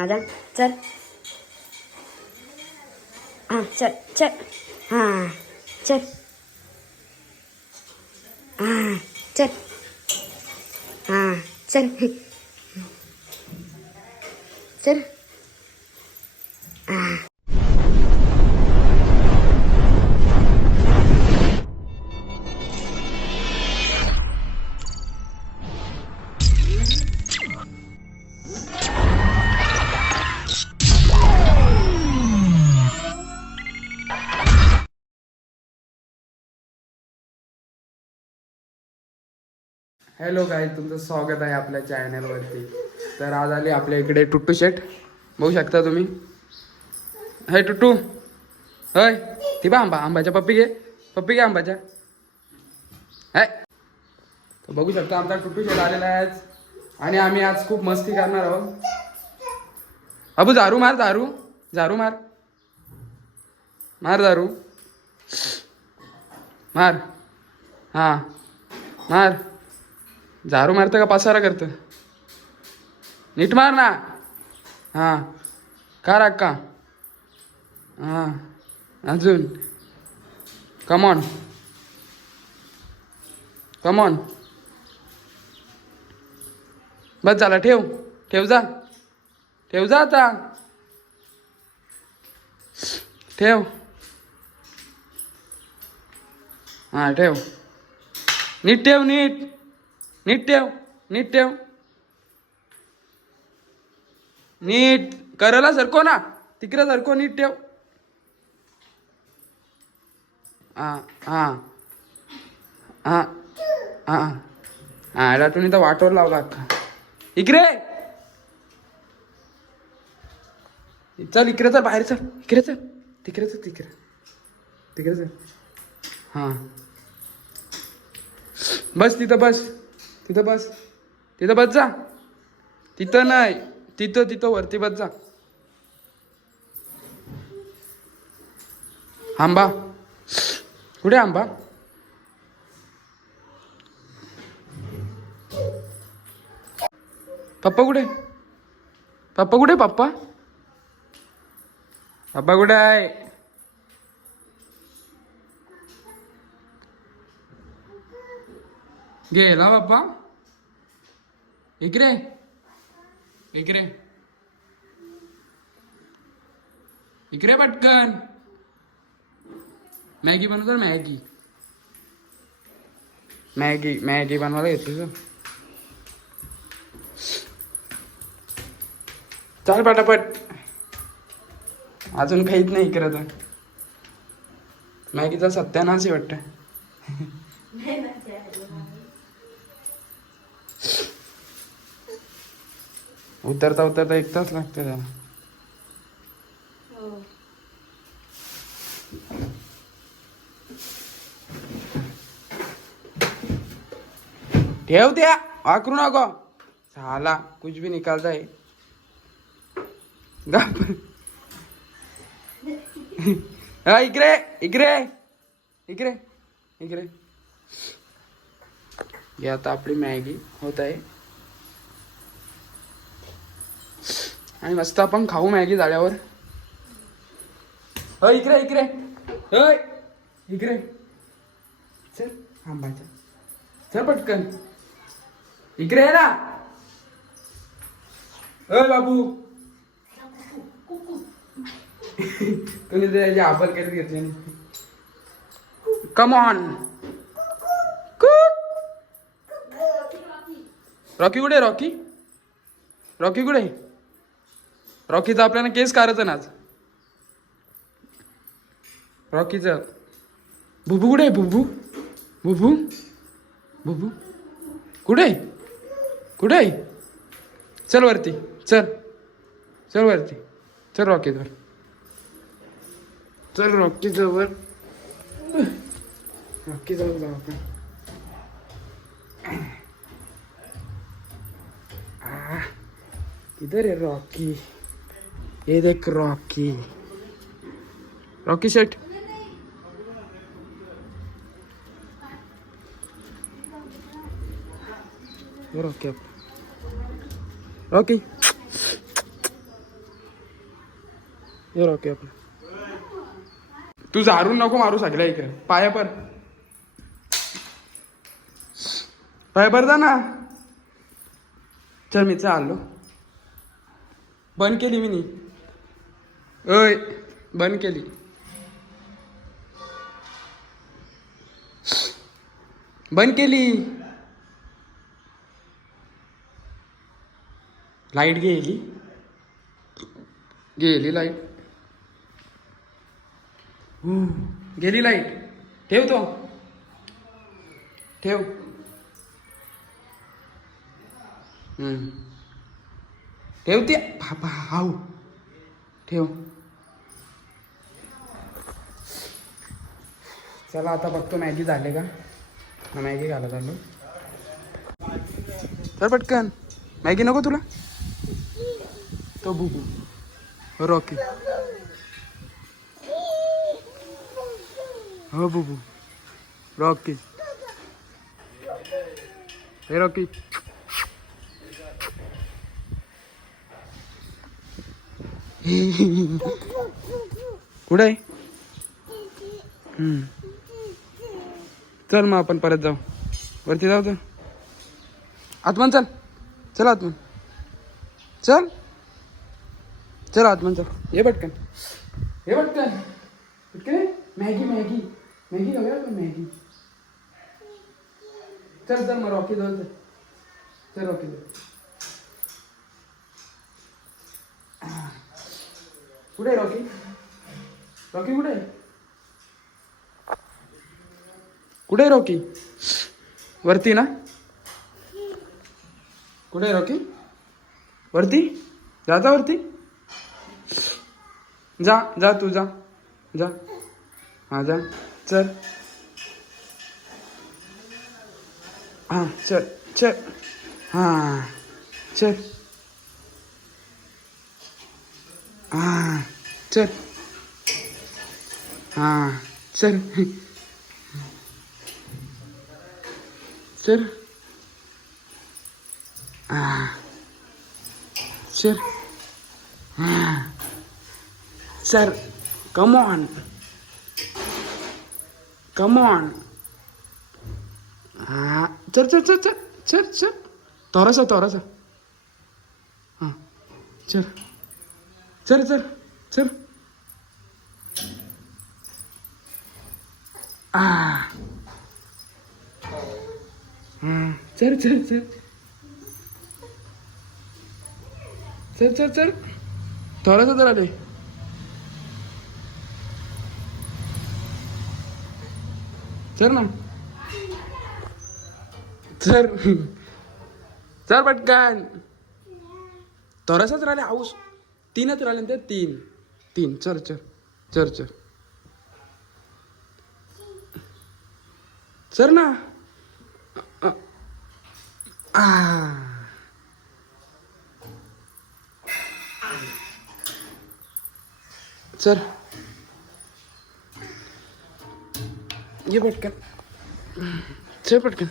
हा जा चल हां चल चल हां चल हां चल हां चल चल हां हॅलो गाय तुमचं स्वागत आहे आपल्या चॅनलवरती तर आज आली आपल्या इकडे टुट्टू शेट बघू शकता तुम्ही? हे टुट्टू. हय. ती बा आंबा आंबाच्या पप्पी घे. पप्पी घे आंबाच्या हाय तर बघू शकता आमचा टुट्टू शेट आलेला आहे आज. आणि आम्ही आज खूप मस्ती करणार आहोत. अबू दारू मार दारू दारू मार. मार दारू मार. हां. मार. झारू मारतं का पासारा करतं? नीट मार ना. हां. का राग का हां. अजून. कमॉन कमॉन बस झाला ठेव. ठेव जा. ठेव जा आता. ठेव. हां ठेव. नीट ठेव नीट. नीट ठेव नीट ठेव. नीट करायला सरको ना तिकडे सरको नीट ठेव. हां हां. हां हां. हां तुम्ही तर वाटवर लावला अख्खा. इकडे. चल इकडे चल बाहेर चल. इकडे चल. तिकडे चल तिकडे. तिकडे चल. हां. बस तिथं बस. तिथं बस. तिथं बस जा. तिथं नाही. तिथं तिथं वरती बस जा. आंबा. कुठे आंबा? पप्पा कुठे? पप्पा कुठे पप्पा? पप्पा कुठे आहे? गेला पप्पा. इकडे. इकडे. इकडे पटकन. मॅगी बनवतो मॅगी. मॅगी मॅगी बनवायला येते चाल पटापट. अजून काहीच नाही इकडे तर. मॅगीचा सत्यानाश आहे वाटतं. उतरता उतरता एक तास लागते त्याला. ठेव द्या आकरू नको. झाला कुछ भी निकालता है हा इकडे इकडे इकडे इकडे. हे आता आपली मॅगी होत आहे. आणि मस्त आपण खाऊ मॅगी झाल्यावर अ इकडे इकडे. अय इकडे. चल आंबाच्या चल. पटकन. इकडे आहे ना. अय बाबू. तुम्ही त्याची आपर करत घेतले कम ऑन रॉकी कुठे रॉकी रॉकी कुठे रॉकीचं आपल्याला केस करायचं ना आज. रॉकीचं. भुभू कुठे आहे भुभू भुभू बुबू? कुठे आहे? कुठे आहे? चल वरती. चल. चल वरती. चल रॉकी चल रॉकी जवळ रॉकी जवळ जाऊ आपण. आ, किधर है रॉकी? ये देख Rocky. Rocky set. Rocky Rocky. हे रॉकी आपलं तू झारून नको मारू सगळ्या इकडे. पाया पर पाया पर जा ना. चल मी चाललो. बंद केली मी नी. ओय बंद केली. बंद केली. लाइट गेली. गेली लाइट. गेली लाइट. ठेव तो. ठेव. ठेवते. बाबा हाऊ. ठेव चला आता बघतो मॅगी झाले का? मॅगी घालत आलो. तर पटकन. मॅगी नको तुला? तो बुबू रॉकी. हो बुबू रॉकी. हे रॉकी. कुठे हम्म. चल मग आपण परत जाऊ। वरती जाऊ तर आत्मन, चल। चल आत्मन। चल। चल आत्मन, चल। ये पटकन। ये पटकन। पटकन. Maggi Maggi. मॅगी खाऊया आपण मॅगी? चल चल मग रॉकी जाऊ चल चल, रॉकी जाऊ कुठे आहे रॉकी? रॉकी कुठे आहे? कुठे आहे रॉकी? वरती ना? कुठे आहे रॉकी? वरती? जा जा वरती. जा जा तू जा. जा. हा जा. चल. हा चल चल. हा चल. हा चल. हा चल. चल. हा चल. हा Sir, come on. Come on. Ah, चल चल चल चल चल चल. थोडासा थोडासा हां चल. चल चल चल. आ. चल चल चल. चल चल चल. थोडासा जरा दे. चल ना. चल. चल पटकन. थोडासाच राहिले हाऊस. तीनच राहिले ना ते तीन. तीन. चर चर चर चर चर ना. आ. चल. ये पटकन. चल पटकन.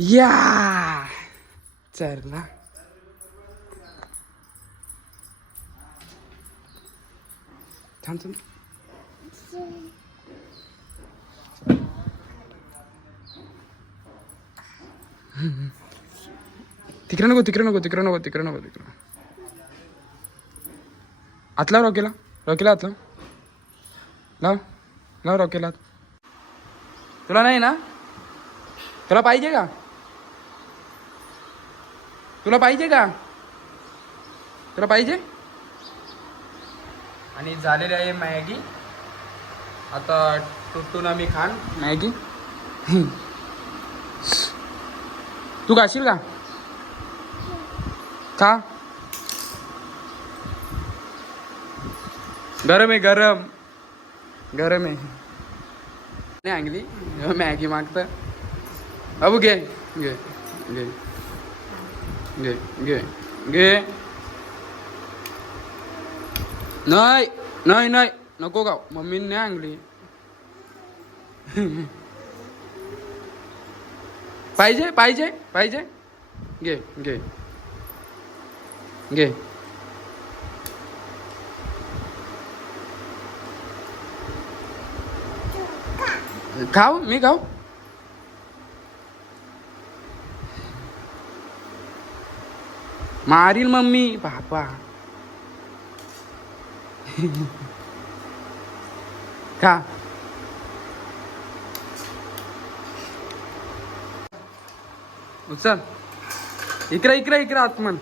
या. चरला थांब थांब. तिकडे नको तिकडे नको तिकडे नको तिकडे नको तिकडे आत लाव रॉकेला. आतला. आत लाव. लाव रॉकेला आत. तुला नाही ना? तुला पाहिजे का? तुला पाहिजे का? तुला पाहिजे? आणि झालेली आहे मॅगी. आता तुटून आम्ही खान. मॅगी? तू खाशील का? का गरम आहे गरम. गरम आहे. नाही अंगली मॅगी मागतं. अबू घे घे घे. घे घे घे नाही नाही नाही नको गाव मम्मीने नाही आणली पाहिजे पाहिजे पाहिजे घे घे घे खाऊ मी खाऊ मारील मम्मी बापा खा उचल इकडे इकडे इकडे आत्मन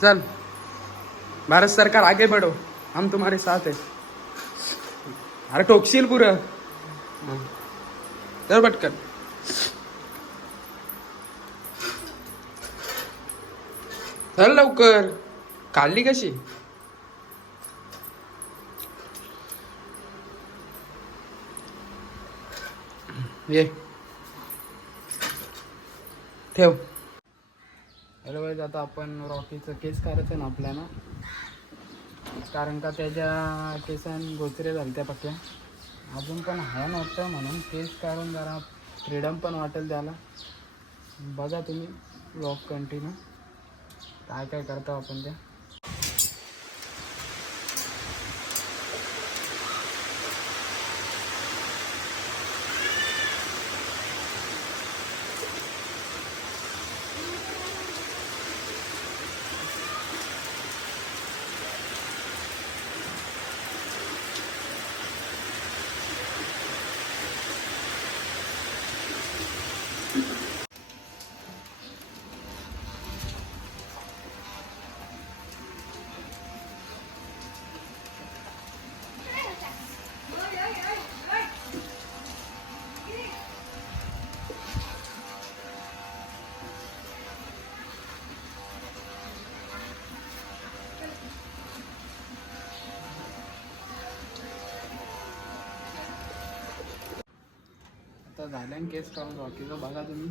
चल भारत सरकार आगे बढ़ो हम तुम्हारे साथ है अरे टोकशील पुरं तर पटकन चल लवकर. काढली कशी? ये. ठेव. हॅलो भाई आता आपण रॉकीचं केस काढायचं ना आपल्याला कारण का त्याच्या केसान गोचरे झाले त्या पक्क्या. अजून पण आहे नव्हतं म्हणून केस काढून जरा फ्रीडम पण वाटेल त्याला. बघा तुम्ही ब्लॉग कंटिन्यू काय काय करतो आपण ते? आता झाल्यान केस काढून रॉकीचं बघा तुम्ही.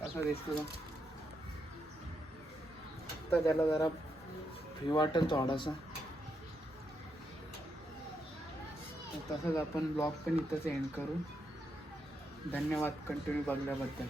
कसं दिसतो तर आता त्याला जरा फी वाटेल थोडासा. तर तसंच आपण ब्लॉग पण इथंच एंड करू. धन्यवाद. कंटिन्यू बघल्याबद्दल.